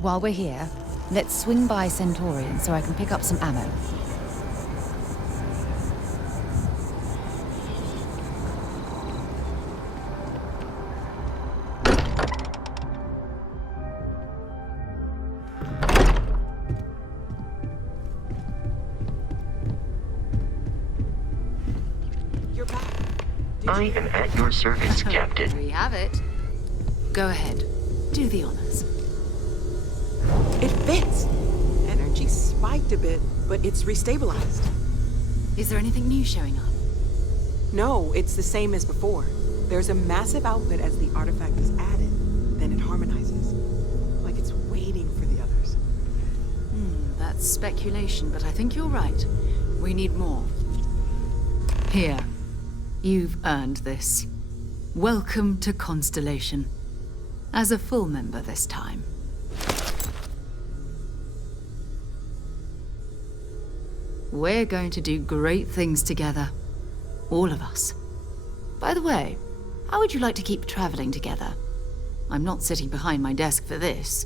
While we're here, let's swing by Centaurian so I can pick up some ammo. You're back. I am at your service, Captain. We have it. Go ahead. Do the honors. It fits. Energy spiked a bit, but it's restabilized. Is there anything new showing up? No, it's the same as before. There's a massive output as the artifact is added, then it harmonizes. Like it's waiting for the others. That's speculation, but I think you're right. We need more. Here. You've earned this. Welcome to Constellation. As a full member this time. We're going to do great things together. All of us. By the way, how would you like to keep traveling together? I'm not sitting behind my desk for this.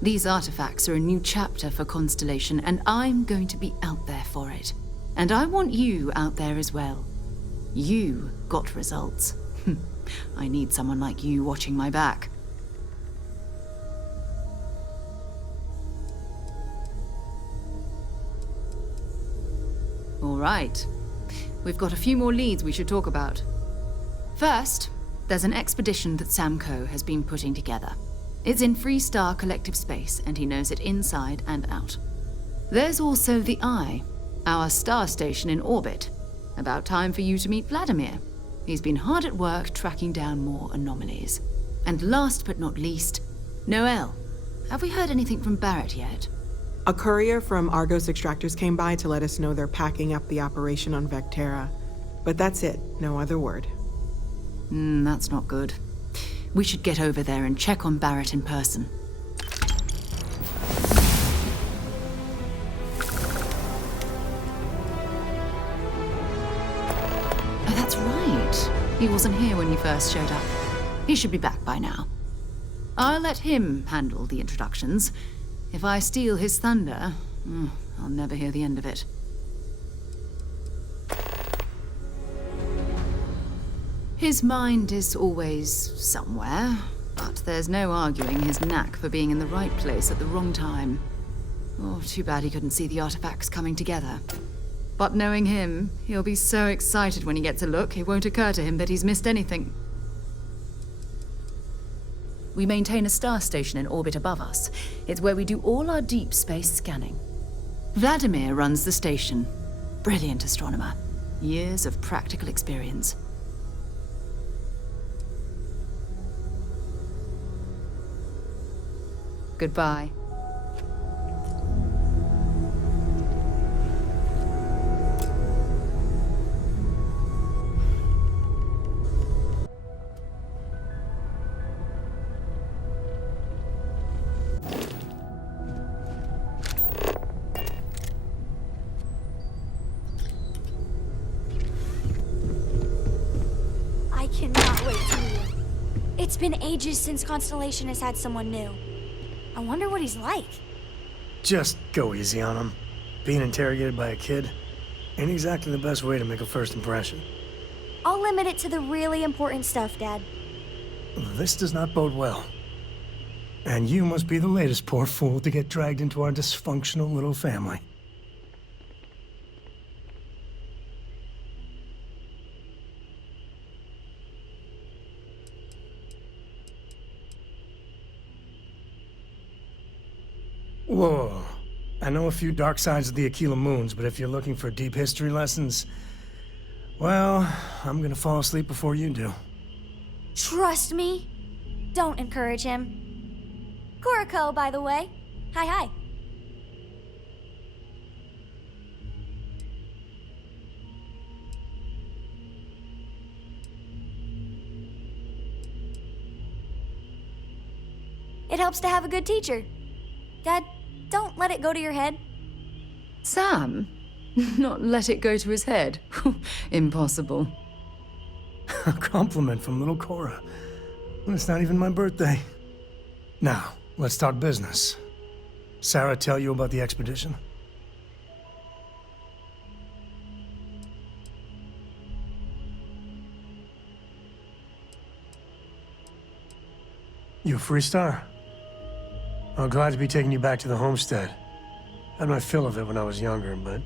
These artifacts are a new chapter for Constellation, and I'm going to be out there for it. And I want you out there as well. You got results. I need someone like you watching my back. All right. We've got a few more leads we should talk about. First, there's an expedition that Samco has been putting together. It's in Freestar Collective Space, and he knows it inside and out. There's also the Eye, our star station in orbit. About time for you to meet Vladimir. He's been hard at work tracking down more anomalies. And last but not least, Noel. Have we heard anything from Barrett yet? A courier from Argos Extractors came by to let us know they're packing up the operation on Vectera. But that's it, no other word. That's not good. We should get over there and check on Barrett in person. Oh, that's right. He wasn't here when you first showed up. He should be back by now. I'll let him handle the introductions. If I steal his thunder, I'll never hear the end of it. His mind is always somewhere, but there's no arguing his knack for being in the right place at the wrong time. Oh, too bad he couldn't see the artifacts coming together. But knowing him, he'll be so excited when he gets a look, it won't occur to him that he's missed anything. We maintain a star station in orbit above us. It's where we do all our deep space scanning. Vladimir runs the station. Brilliant astronomer. Years of practical experience. Goodbye. I cannot wait to meet him. It's been ages since Constellation has had someone new. I wonder what he's like. Just go easy on him. Being interrogated by a kid ain't exactly the best way to make a first impression. I'll limit it to the really important stuff, Dad. This does not bode well. And you must be the latest poor fool to get dragged into our dysfunctional little family. Whoa. I know a few dark sides of the Aquila Moons, but if you're looking for deep history lessons, well, I'm gonna fall asleep before you do. Trust me. Don't encourage him. Kuriko, by the way. Hi. It helps to have a good teacher. Dad, don't let it go to your head. Sam? Not let it go to his head? Impossible. A compliment from little Cora. And it's not even my birthday. Now, let's talk business. Sarah tell you about the expedition? You a Freestar? I'm glad to be taking you back to the homestead. Had my fill of it when I was younger, but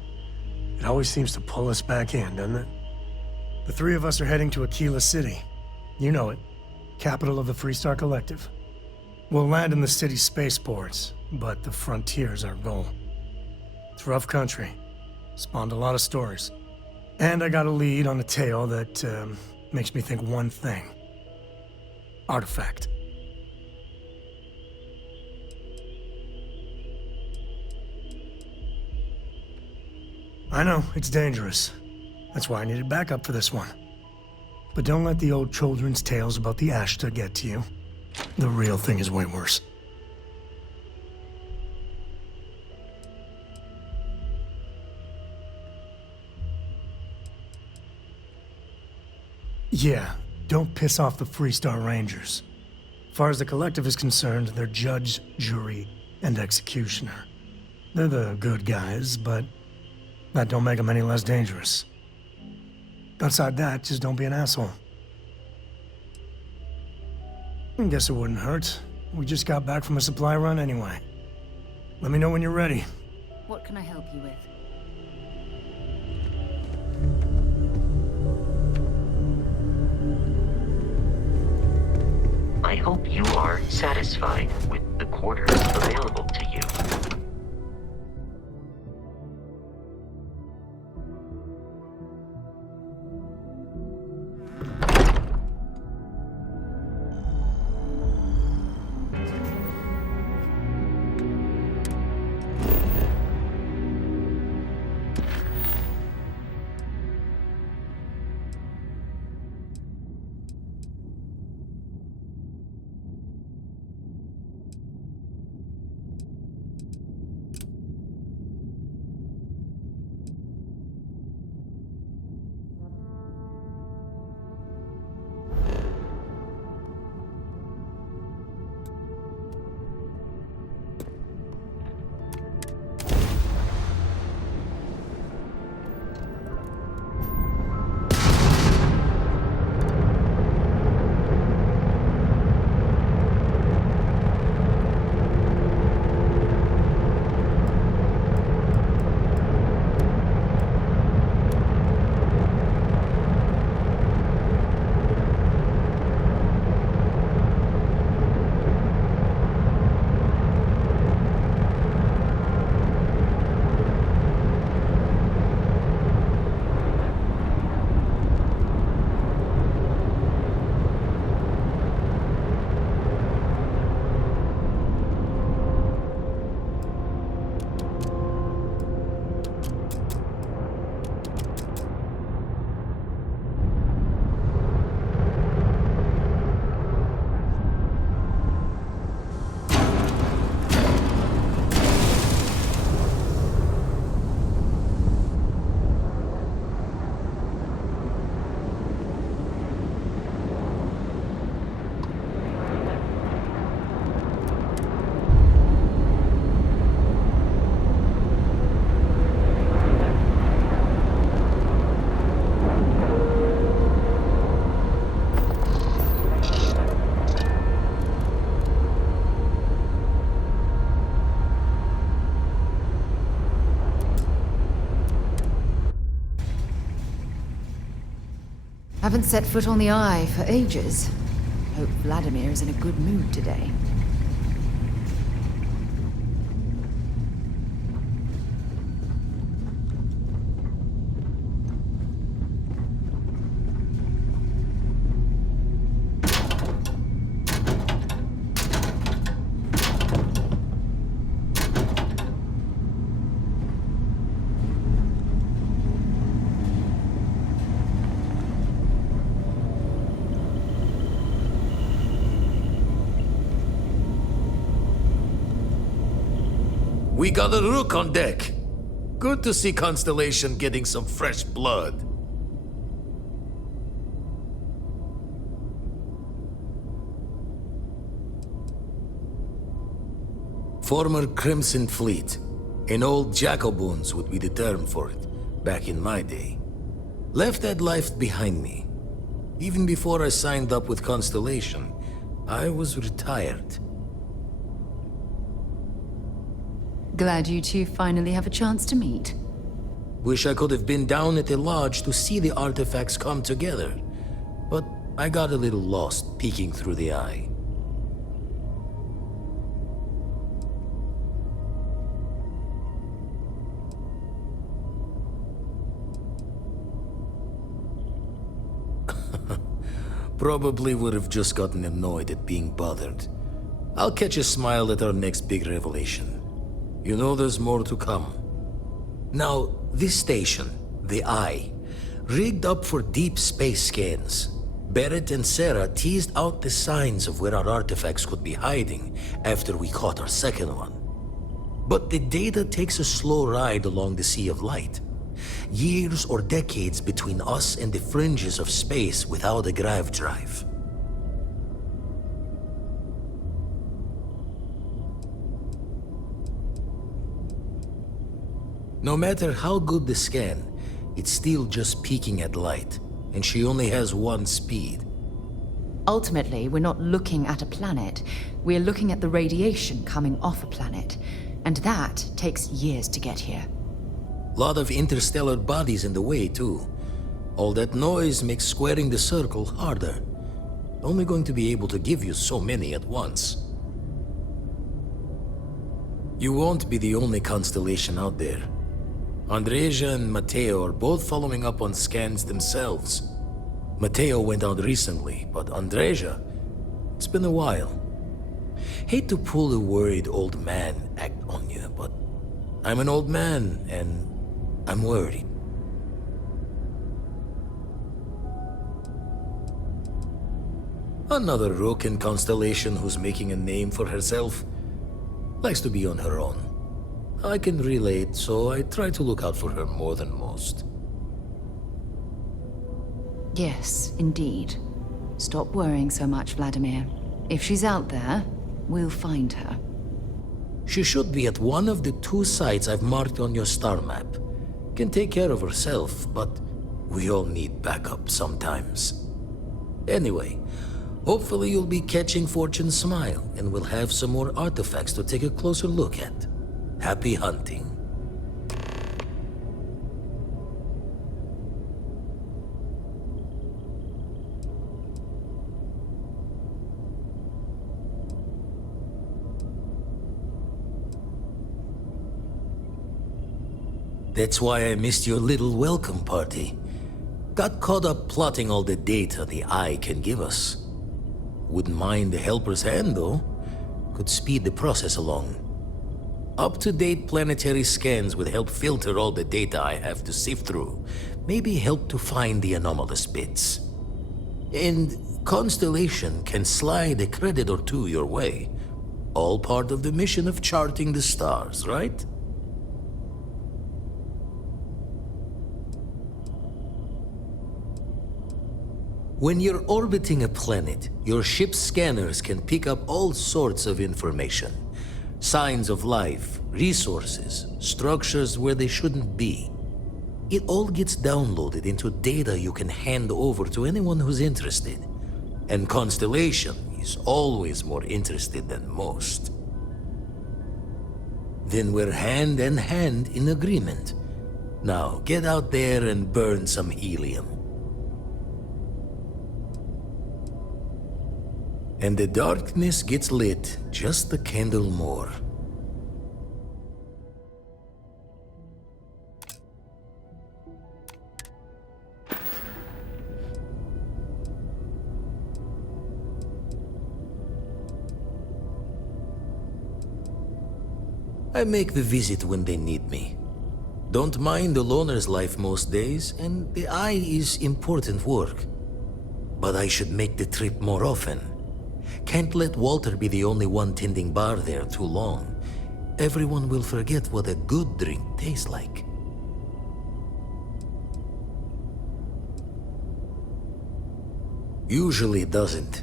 it always seems to pull us back in, doesn't it? The three of us are heading to Aquila City. You know it. Capital of the Freestar Collective. We'll land in the city's spaceports, but the frontier's our goal. It's rough country. Spawned a lot of stories. And I got a lead on a tale that makes me think one thing. Artifact. I know, it's dangerous. That's why I needed backup for this one. But don't let the old children's tales about the Ashta get to you. The real thing is way worse. Yeah, don't piss off the Freestar Rangers. As far as the Collective is concerned, they're judge, jury, and executioner. They're the good guys, but that don't make them any less dangerous. Outside that, just don't be an asshole. I guess it wouldn't hurt. We just got back from a supply run anyway. Let me know when you're ready. What can I help you with? I hope you are satisfied with the quarters available to you. Haven't set foot on the Eye for ages. Hope Vladimir is in a good mood today. We got a rook on deck. Good to see Constellation getting some fresh blood. Former Crimson Fleet. An old Jacoboons would be the term for it, back in my day. Left that life behind me. Even before I signed up with Constellation, I was retired. Glad you two finally have a chance to meet. Wish I could have been down at the lodge to see the artifacts come together. But I got a little lost peeking through the eye. Probably would have just gotten annoyed at being bothered. I'll catch a smile at our next big revelation. You know there's more to come. Now, this station, the Eye, rigged up for deep space scans. Barrett and Sarah teased out the signs of where our artifacts could be hiding after we caught our second one. But the data takes a slow ride along the Sea of Light. Years or decades between us and the fringes of space without a grav drive. No matter how good the scan, it's still just peeking at light, and she only has one speed. Ultimately, we're not looking at a planet. We're looking at the radiation coming off a planet. And that takes years to get here. Lot of interstellar bodies in the way, too. All that noise makes squaring the circle harder. Only going to be able to give you so many at once. You won't be the only constellation out there. Andreja and Matteo are both following up on scans themselves. Matteo went out recently, but Andreja, it's been a while. Hate to pull a worried old man act on you, but I'm an old man, and I'm worried. Another rook in Constellation who's making a name for herself. Likes to be on her own. I can relate, so I try to look out for her more than most. Yes, indeed. Stop worrying so much, Vladimir. If she's out there, we'll find her. She should be at one of the 2 sites I've marked on your star map. Can take care of herself, but we all need backup sometimes. Anyway, hopefully you'll be catching Fortune's smile, and we'll have some more artifacts to take a closer look at. Happy hunting. That's why I missed your little welcome party. Got caught up plotting all the data the Eye can give us. Wouldn't mind a helper's hand, though. Could speed the process along. Up-to-date planetary scans would help filter all the data I have to sift through. Maybe help to find the anomalous bits. And Constellation can slide a credit or 2 your way. All part of the mission of charting the stars, right? When you're orbiting a planet, your ship's scanners can pick up all sorts of information. Signs of life, resources, structures where they shouldn't be. It all gets downloaded into data you can hand over to anyone who's interested. And Constellation is always more interested than most. Then we're hand in hand in agreement. Now get out there and burn some helium. And the darkness gets lit just a candle more. I make the visit when they need me. Don't mind the loner's life most days, and the Eye is important work. But I should make the trip more often. Can't let Walter be the only one tending bar there too long. Everyone will forget what a good drink tastes like. Usually it doesn't.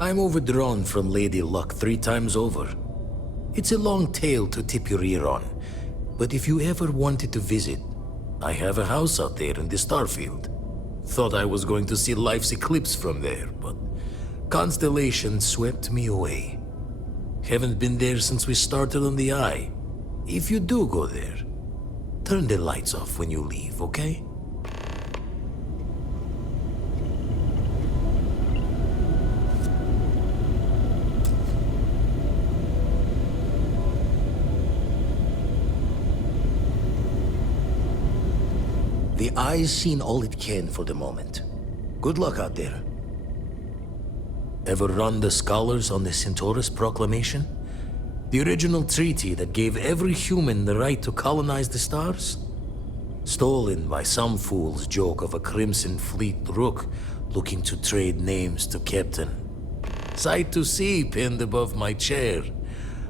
I'm overdrawn from Lady Luck 3 times over. It's a long tale to tip your ear on, but if you ever wanted to visit, I have a house out there in the Starfield. Thought I was going to see life's eclipse from there, but Constellation swept me away. Haven't been there since we started on the Eye. If you do go there, turn the lights off when you leave, okay? The Eye's seen all it can for the moment. Good luck out there. Ever run the scholars on the Centaurus Proclamation? The original treaty that gave every human the right to colonize the stars? Stolen by some fool's joke of a Crimson Fleet rook looking to trade names to Captain. Sight to see pinned above my chair,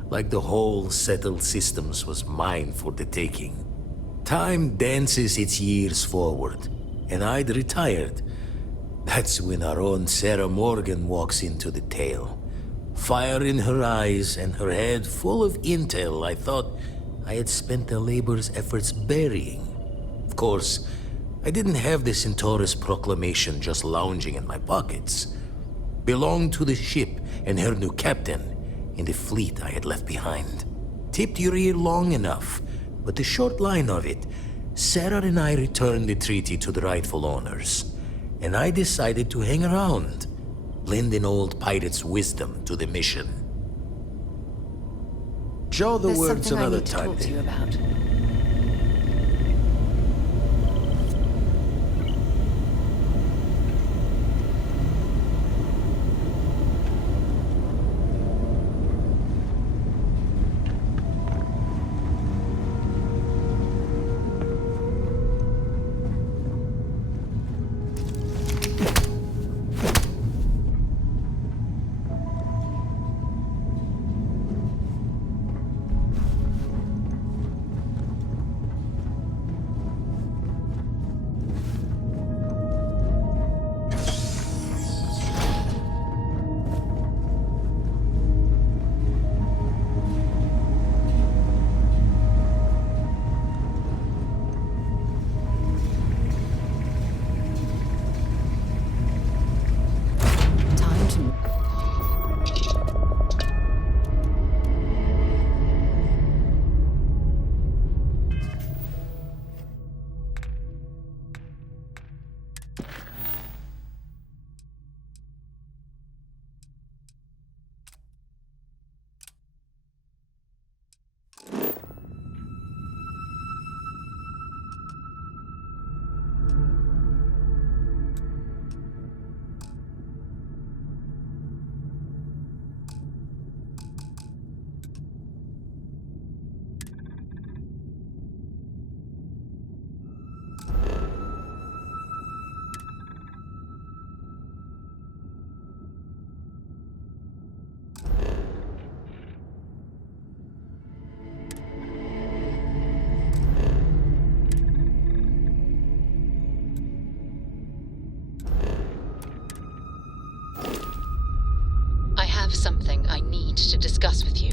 like the whole settled systems was mine for the taking. Time dances its years forward, and I'd retired. That's when our own Sarah Morgan walks into the tale. Fire in her eyes and her head full of intel I thought I had spent the labor's efforts burying. Of course, I didn't have the Centaurus Proclamation just lounging in my pockets. Belonged to the ship and her new captain in the fleet I had left behind. Tipped your ear long enough, but the short line of it, Sarah and I returned the treaty to the rightful owners, and I decided to hang around, lend an old pirate's wisdom to the mission. Jaw the There's words something I another need to time. talk to you about. Time to... I have something I need to discuss with you.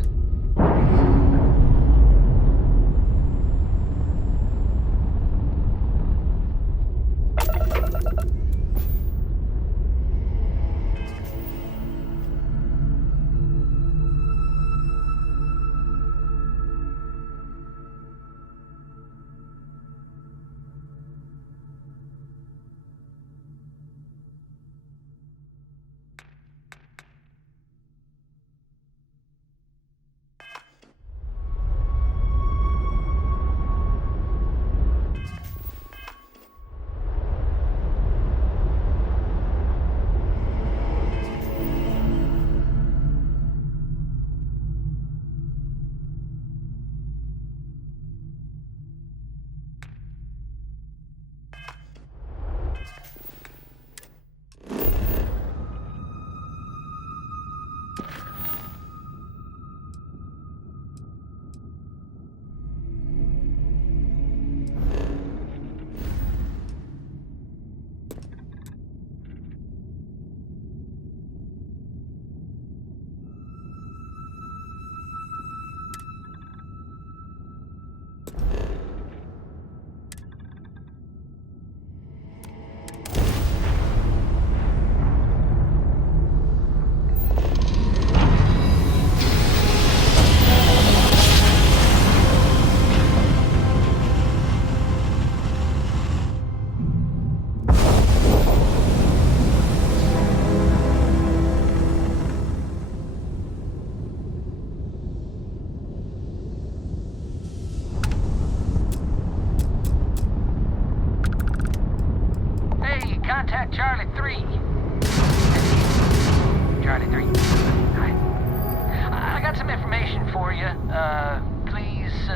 Please,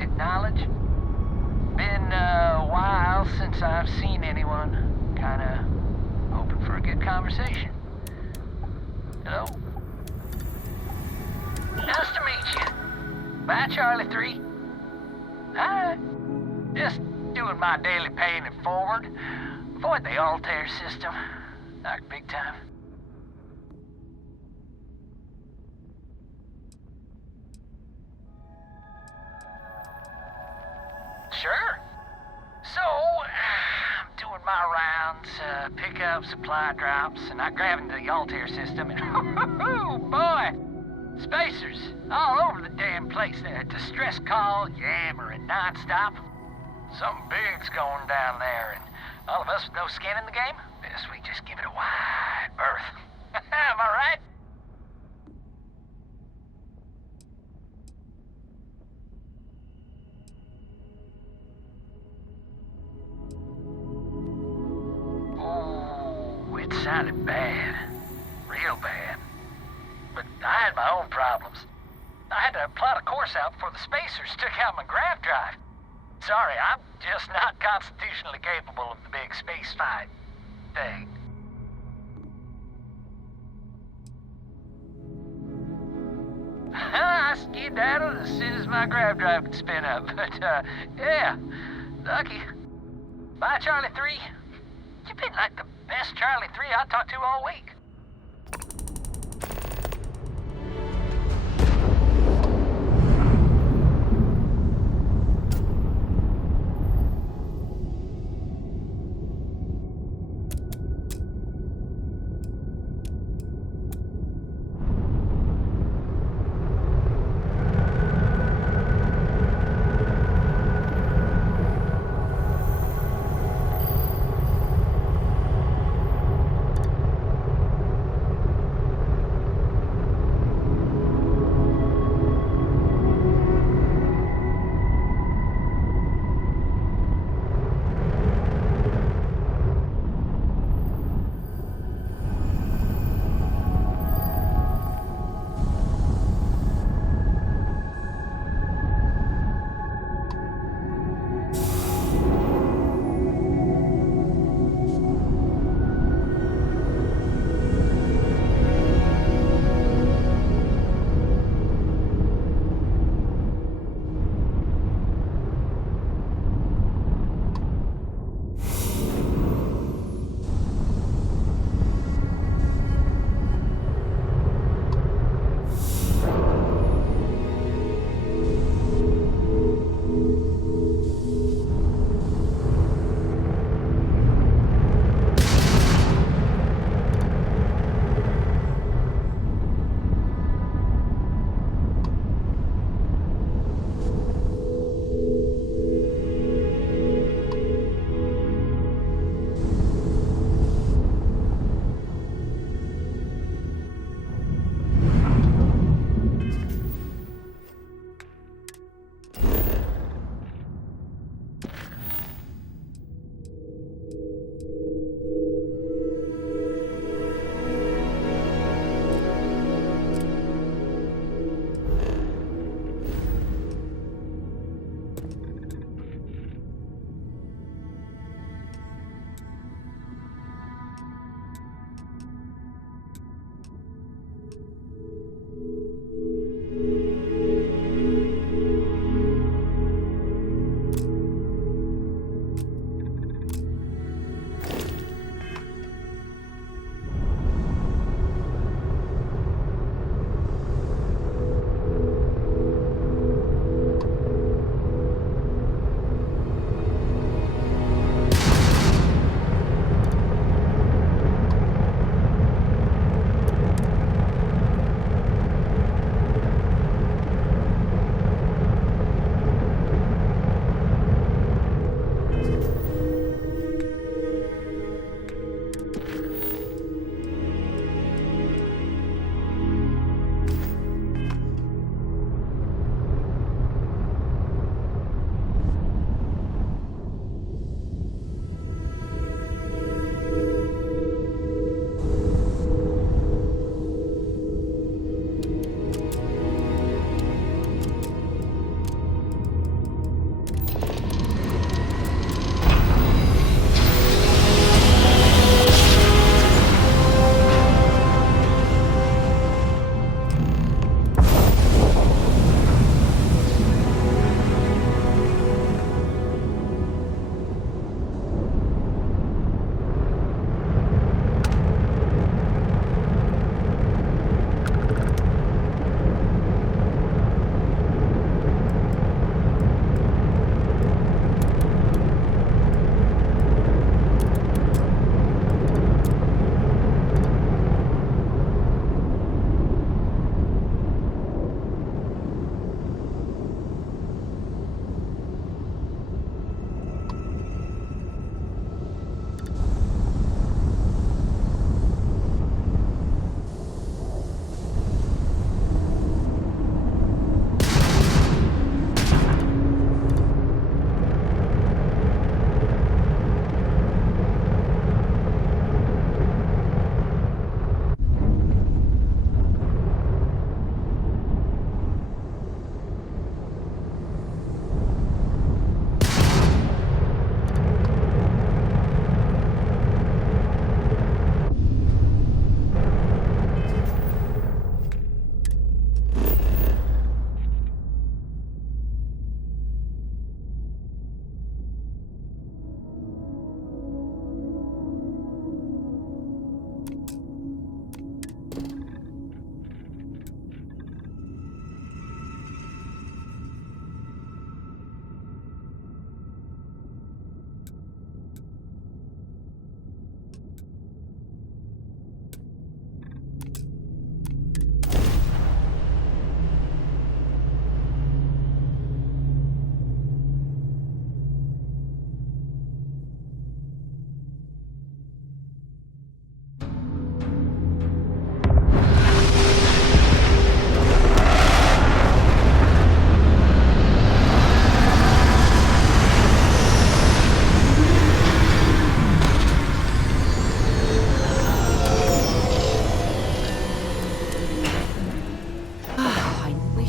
acknowledge. Been a while since I've seen anyone. Kinda hoping for a good conversation. Hello? Nice to meet you. Bye, Charlie 3. Hi. Just doing my daily paying it forward. Avoid the Altair system. Not big time. Sure. So, I'm doing my rounds, pick up supply drops, and I grab into the Altair system, and oh boy! Spacers all over the damn place there. Distress call, yammering nonstop. Something big's going down there, and all of us with no skin in the game, best we just give it a wide berth. Am I right? Oh, it sounded bad. Real bad. But I had my own problems. I had to plot a course out before the spacers took out my grav drive. Sorry, I'm just not constitutionally capable of the big space fight thing. I skedaddled as soon as my grav drive could spin up, but, yeah, lucky. Bye, Charlie 3. You've been like the best Charlie 3 I talked to all week.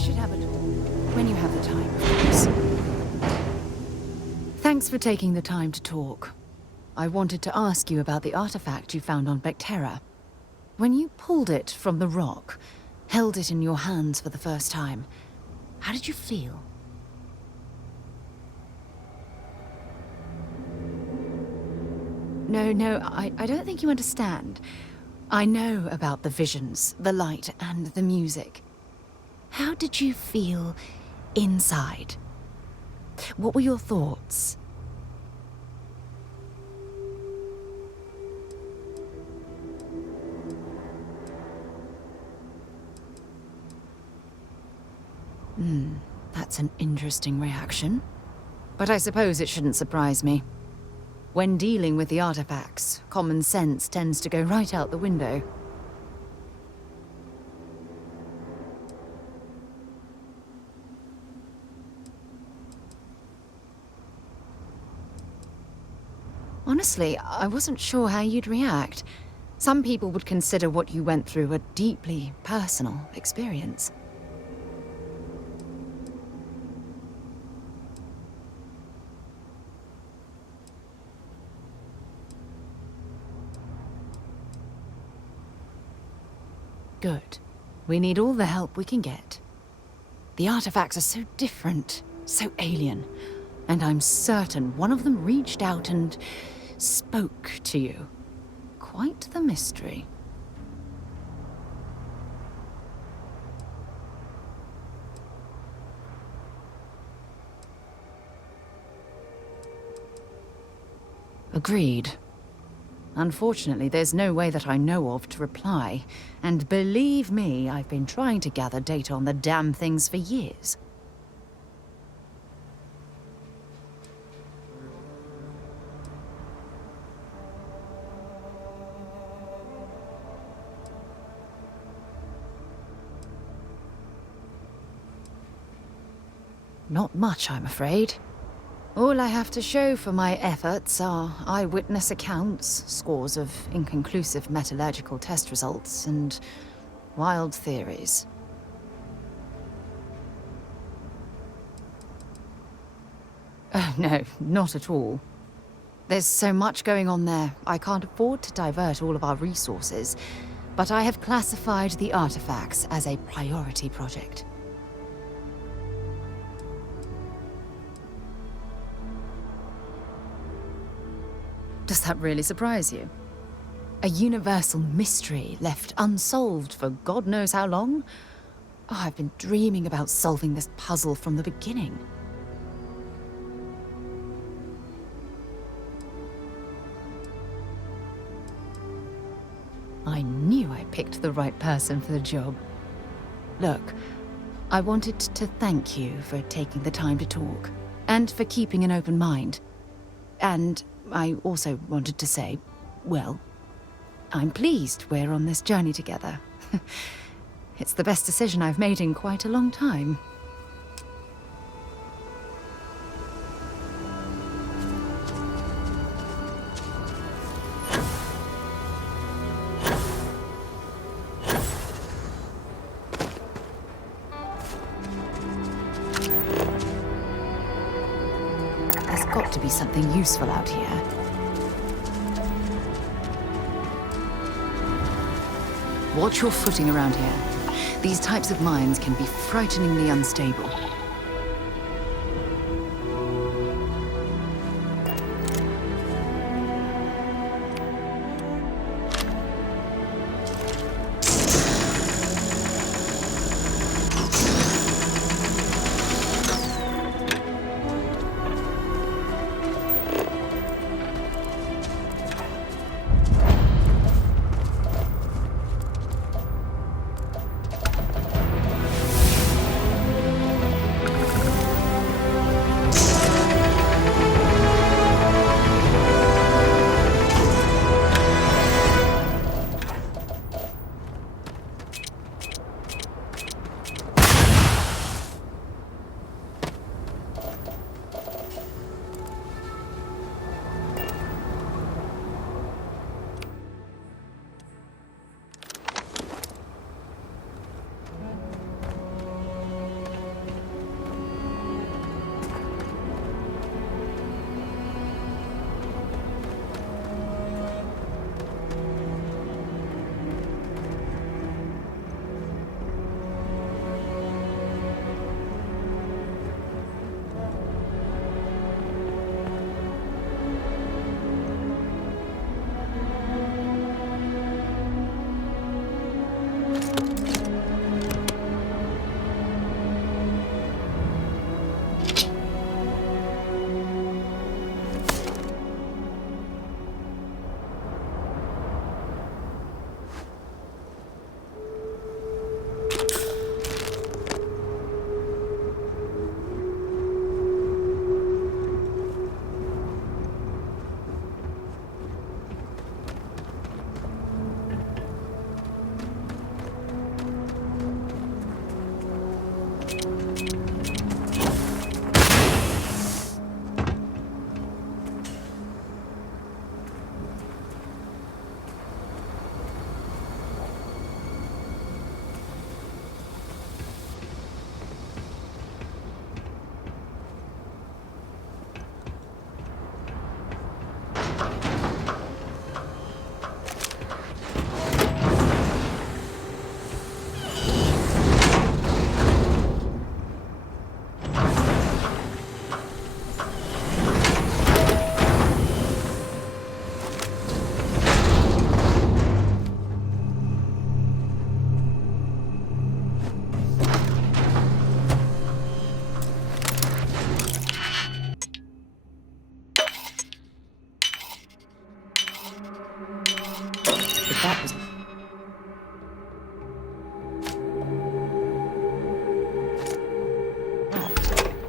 should have a talk. When you have the time, of course. Thanks for taking the time to talk. I wanted to ask you about the artifact you found on Vectera. When you pulled it from the rock, held it in your hands for the first time, how did you feel? No, I don't think you understand. I know about the visions, the light, and the music. How did you feel inside? What were your thoughts? That's an interesting reaction. But I suppose it shouldn't surprise me. When dealing with the artifacts, common sense tends to go right out the window. Honestly, I wasn't sure how you'd react. Some people would consider what you went through a deeply personal experience. Good. We need all the help we can get. The artifacts are so different, so alien, and I'm certain one of them reached out and spoke to you. Quite the mystery. Agreed. Unfortunately, there's no way that I know of to reply. And believe me, I've been trying to gather data on the damn things for years. Not much, I'm afraid. All I have to show for my efforts are eyewitness accounts, scores of inconclusive metallurgical test results, and wild theories. Oh, no, not at all. There's so much going on there, I can't afford to divert all of our resources, but I have classified the artifacts as a priority project. Does that really surprise you? A universal mystery left unsolved for God knows how long? Oh, I've been dreaming about solving this puzzle from the beginning. I knew I picked the right person for the job. Look, I wanted to thank you for taking the time to talk, and for keeping an open mind. And I also wanted to say, well, I'm pleased we're on this journey together. It's the best decision I've made in quite a long time. There's got to be something useful out here. Watch your footing around here. These types of mines can be frighteningly unstable.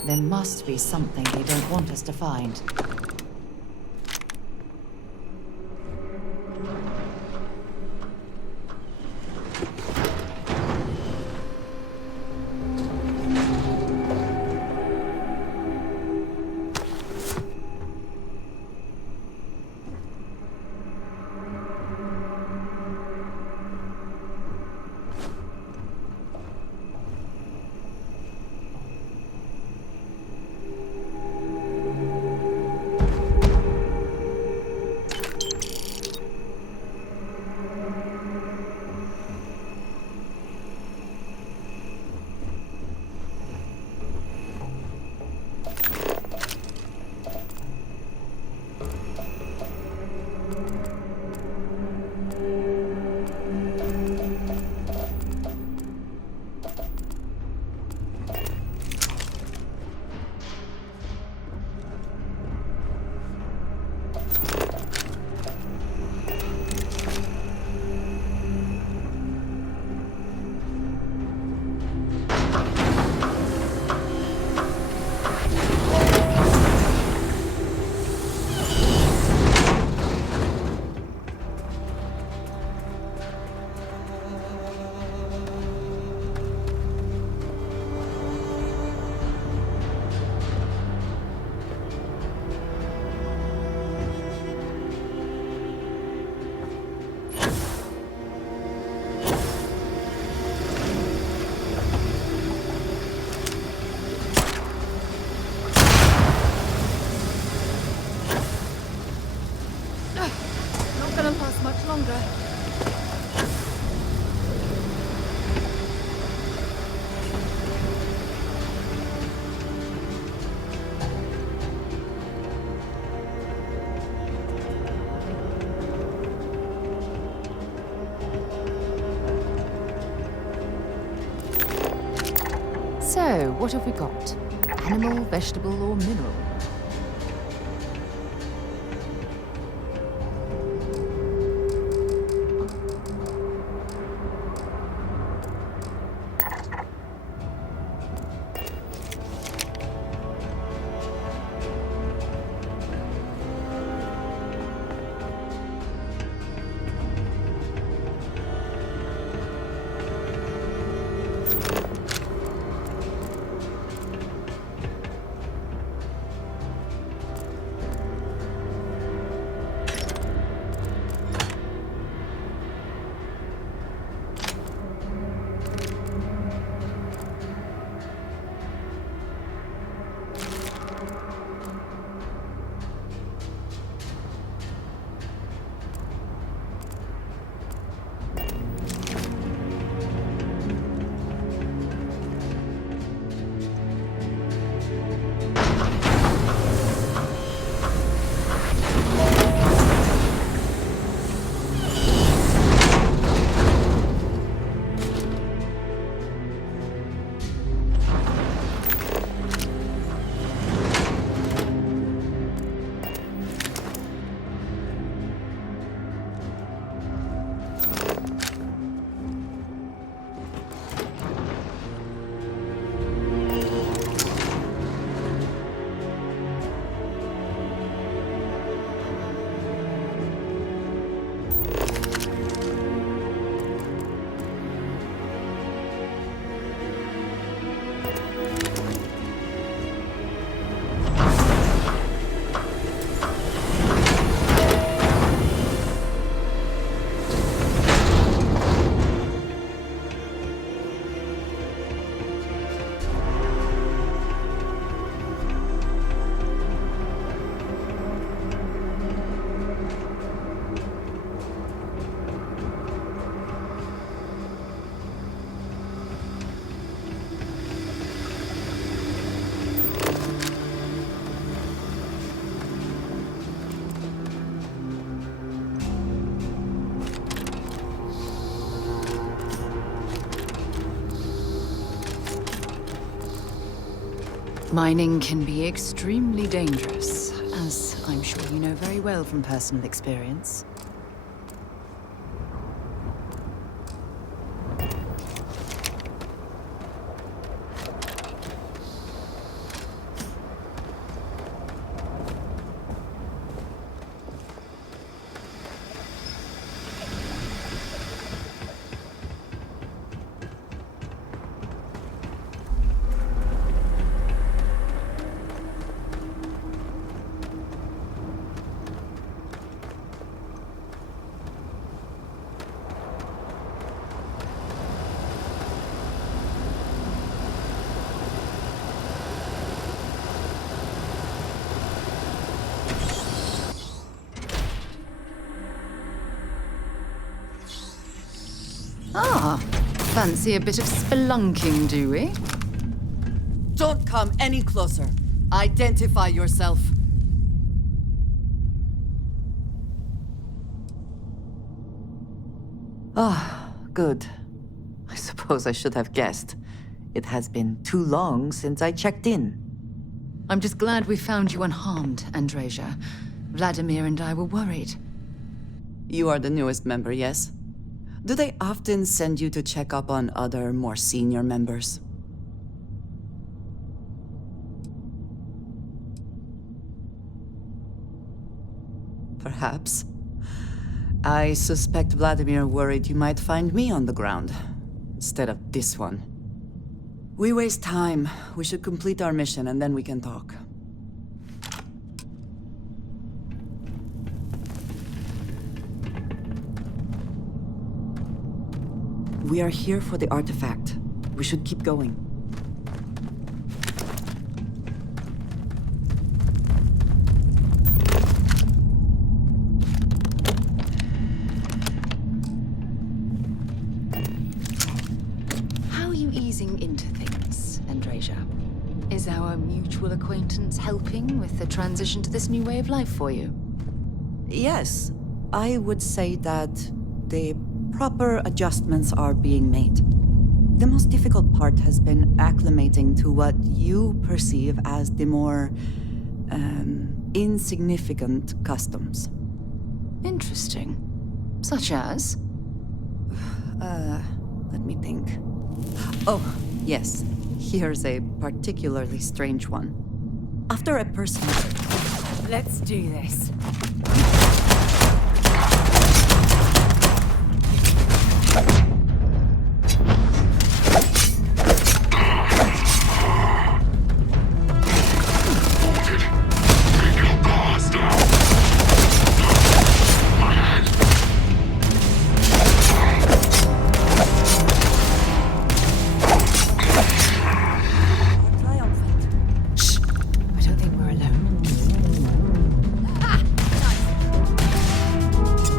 There must be something they don't want us to find. So, what have we got? Animal, vegetable, or mineral? Mining can be extremely dangerous, as I'm sure you know very well from personal experience. Ah, fancy a bit of spelunking, do we? Don't come any closer. Identify yourself. Ah, good. I suppose I should have guessed. It has been too long since I checked in. I'm just glad we found you unharmed, Andreja. Vladimir and I were worried. You are the newest member, yes? Do they often send you to check up on other, more senior members? Perhaps. I suspect Vladimir worried you might find me on the ground, instead of this one. We waste time. We should complete our mission and then we can talk. We are here for the artifact. We should keep going. How are you easing into things, Andreja? Is our mutual acquaintance helping with the transition to this new way of life for you? Yes, I would say that the proper adjustments are being made. The most difficult part has been acclimating to what you perceive as the more insignificant customs. Interesting. Such as? Let me think. Oh, yes. Here's a particularly strange one. After a person... Let's do this.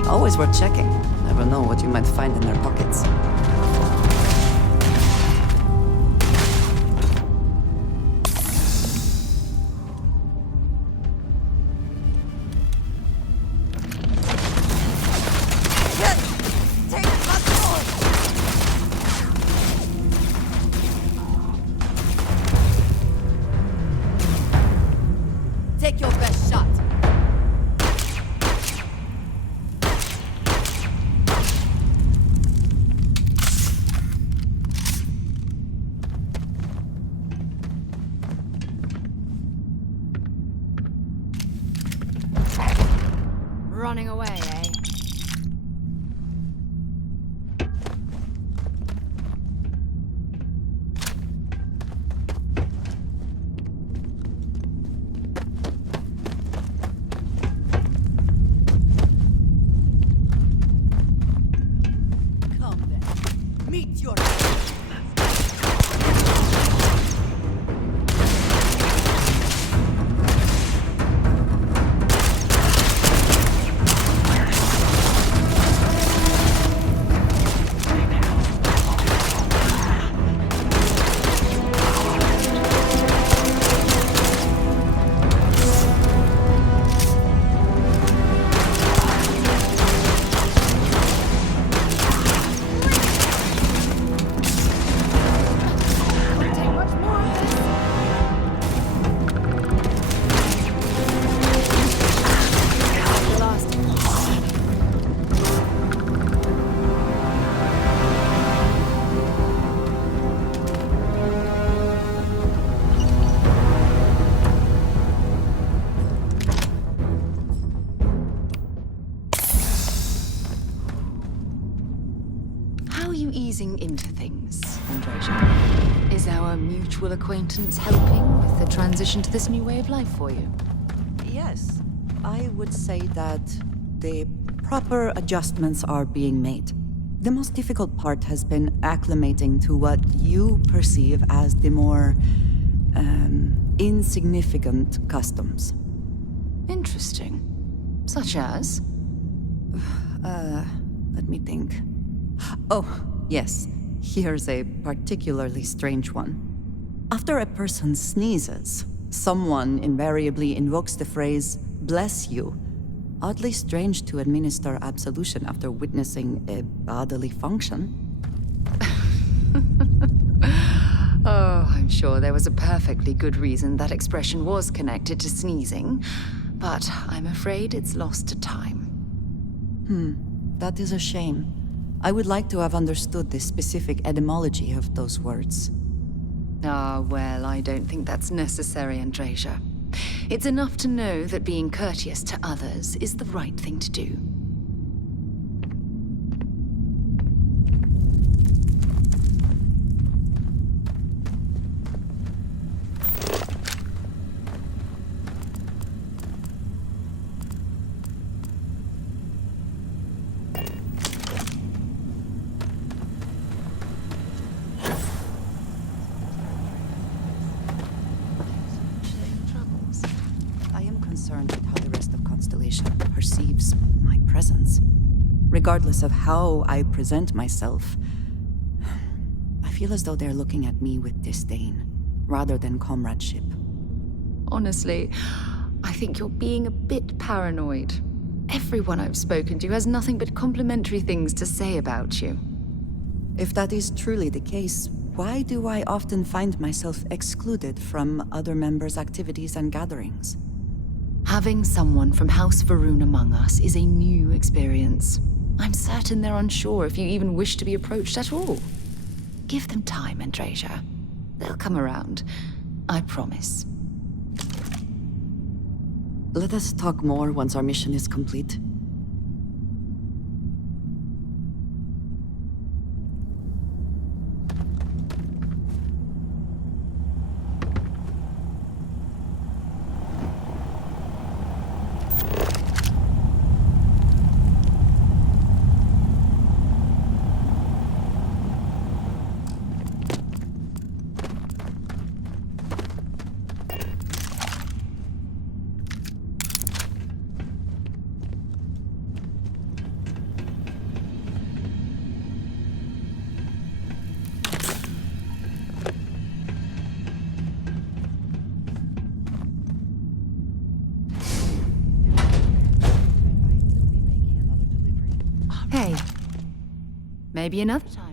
Always worth checking. Never know what you might find in their pockets. Take your best shot. Running away, eh? Come then. Meet your... Easing into things, Andreja. Is our mutual acquaintance helping with the transition to this new way of life for you? Yes, I would say that the proper adjustments are being made. The most difficult part has been acclimating to what you perceive as the more insignificant customs. Interesting. Such as? Let me think. Oh, Yes, here's a particularly strange one. After a person sneezes, someone invariably invokes the phrase, "bless you." Oddly strange to administer absolution after witnessing a bodily function. Oh, I'm sure there was a perfectly good reason that expression was connected to sneezing, but I'm afraid it's lost to time. That is a shame. I would like to have understood the specific etymology of those words. Ah, well, I don't think that's necessary, Andreja. It's enough to know that being courteous to others is the right thing to do. I am concerned with how the rest of Constellation perceives my presence. Regardless of how I present myself, I feel as though they're looking at me with disdain, rather than comradeship. Honestly, I think you're being a bit paranoid. Everyone I've spoken to has nothing but complimentary things to say about you. If that is truly the case, why do I often find myself excluded from other members' activities and gatherings? Having someone from House Varun among us is a new experience. I'm certain they're unsure if you even wish to be approached at all. Give them time, Andreja. They'll come around. I promise. Let us talk more once our mission is complete. Hey, maybe another time.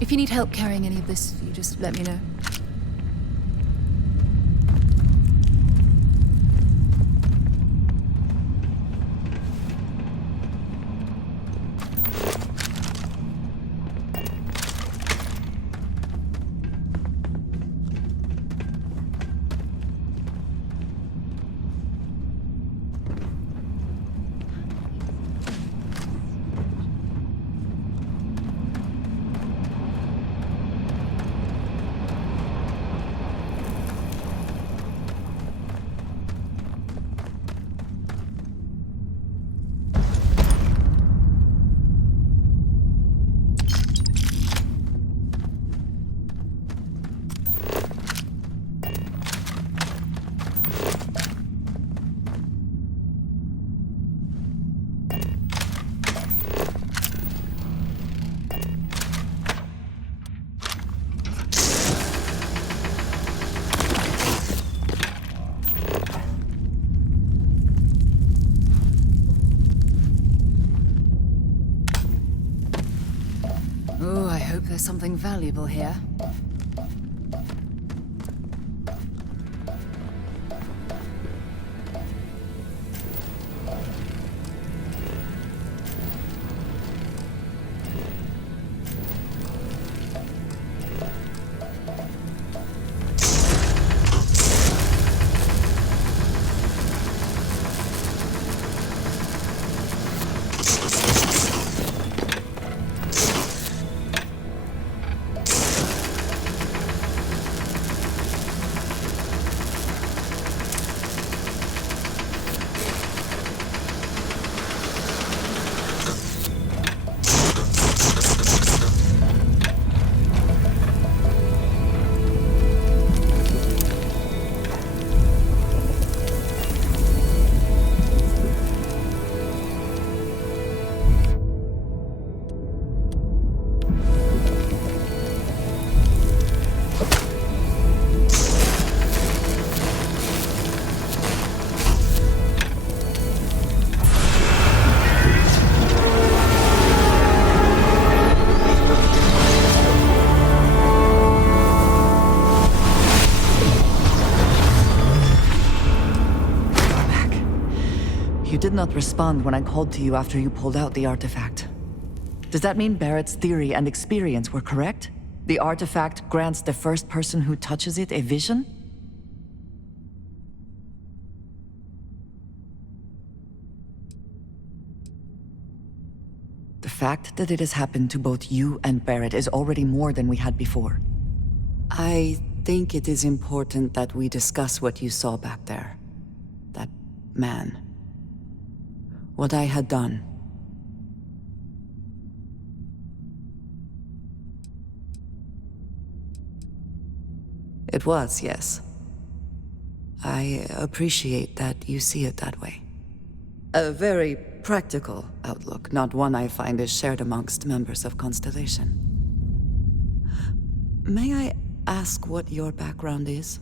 If you need help carrying any of this, you just let me know. Oh, I hope there's something valuable here. You did not respond when I called to you after you pulled out the artifact. Does that mean Barrett's theory and experience were correct? The artifact grants the first person who touches it a vision? The fact that it has happened to both you and Barrett is already more than we had before. I think it is important that we discuss what you saw back there. That man. What I had done. It was, yes. I appreciate that you see it that way. A very practical outlook, not one I find is shared amongst members of Constellation. May I ask what your background is?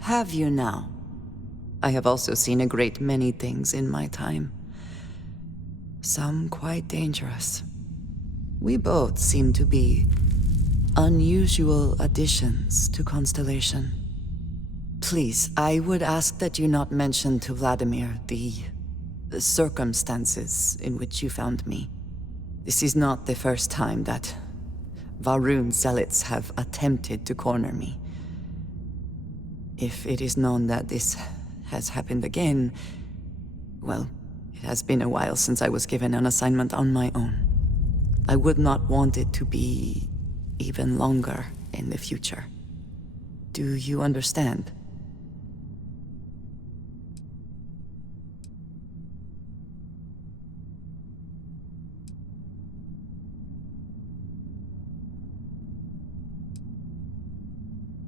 Have you now? I have also seen a great many things in my time. Some quite dangerous. We both seem to be unusual additions to Constellation. Please, I would ask that you not mention to Vladimir the circumstances in which you found me. This is not the first time that Va'ruun zealots have attempted to corner me. If it is known that this has happened again, well, it has been a while since I was given an assignment on my own. I would not want it to be even longer in the future. Do you understand?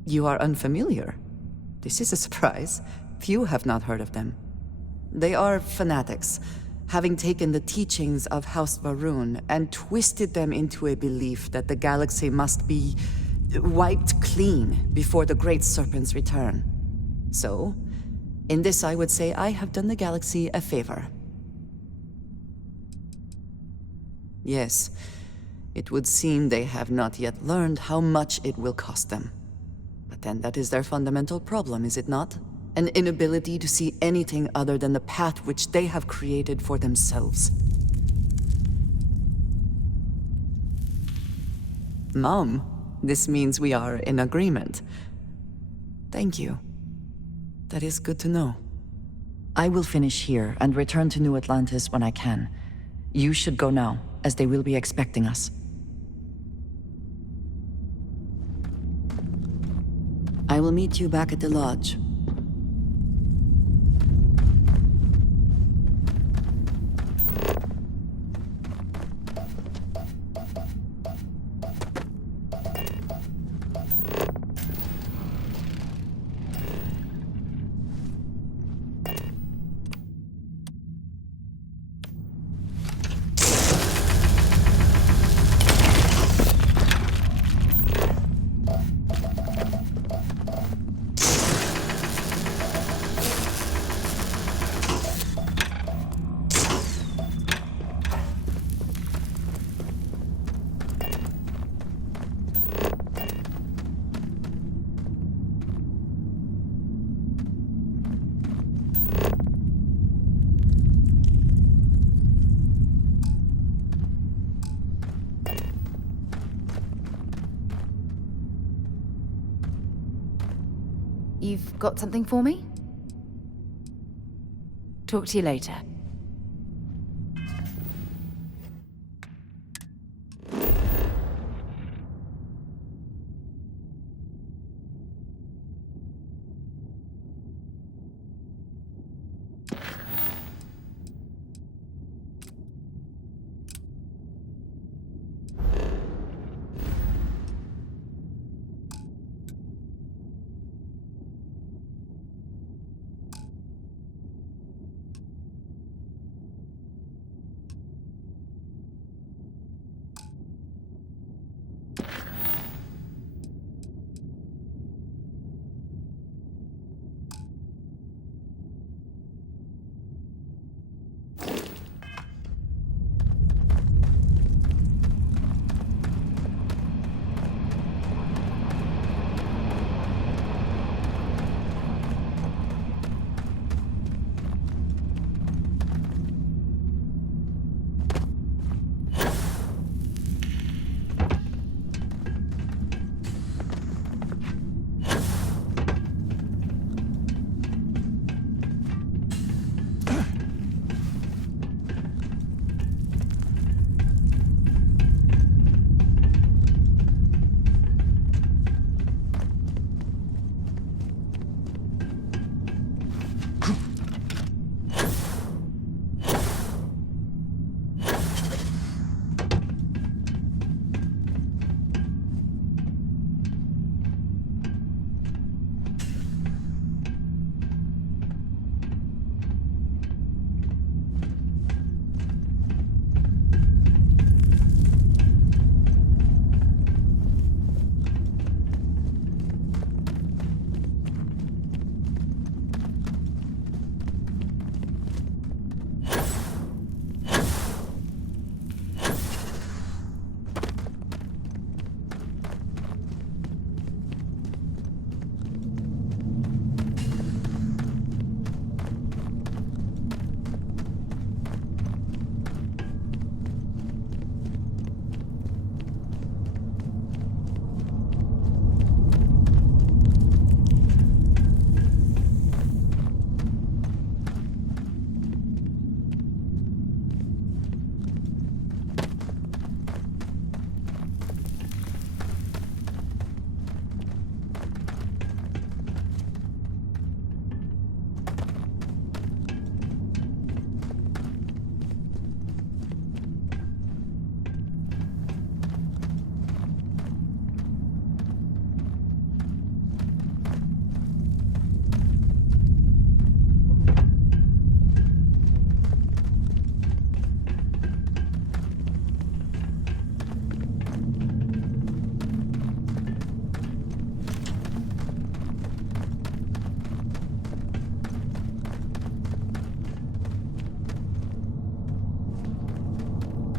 You are unfamiliar. This is a surprise. Few have not heard of them. They are fanatics, having taken the teachings of House Va'ruun and twisted them into a belief that the galaxy must be wiped clean before the Great Serpent's return. So, In this, I would say I have done the galaxy a favor. Yes, it would seem they have not yet learned how much it will cost them. But then that is their fundamental problem, is it not? An inability to see anything other than the path which they have created for themselves. Mom, this means we are in agreement. Thank you. That is good to know. I will finish here and return to New Atlantis when I can. You should go now, as they will be expecting us. I will meet you back at the lodge. You've got something for me? Talk to you later.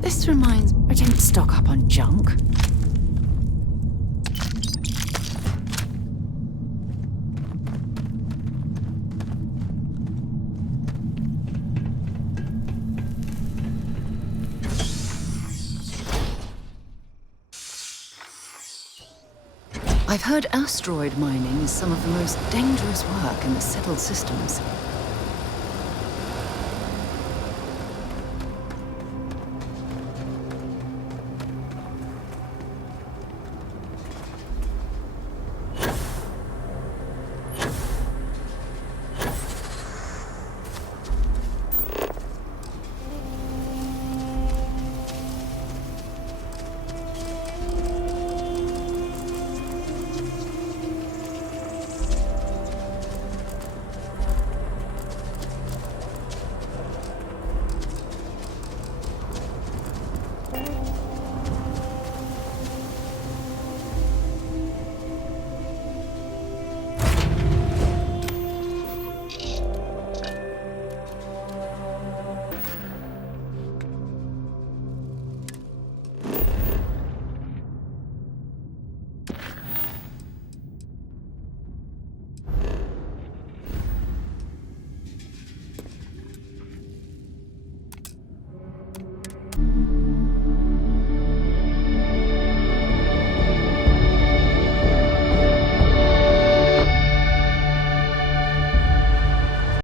This reminds me, I didn't stock up on junk. I've heard asteroid mining is some of the most dangerous work in the settled systems.